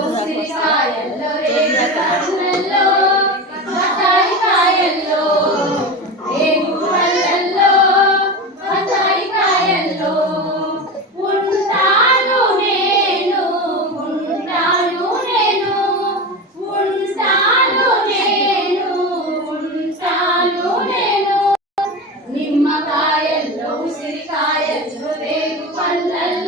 ఉసిరికాయల్లో రేగు పండ్లల్లో బత్తాయికాయల్లో రేగు పండ్లల్లో బత్తాయికాయల్లో ఉంటాను నేను ఉంటాను నేను ఉంటాను నేను ఉంటాను నేను నిమ్మకాయల్లో ఉసిరికాయల్లో రేగు పండ్లల్లో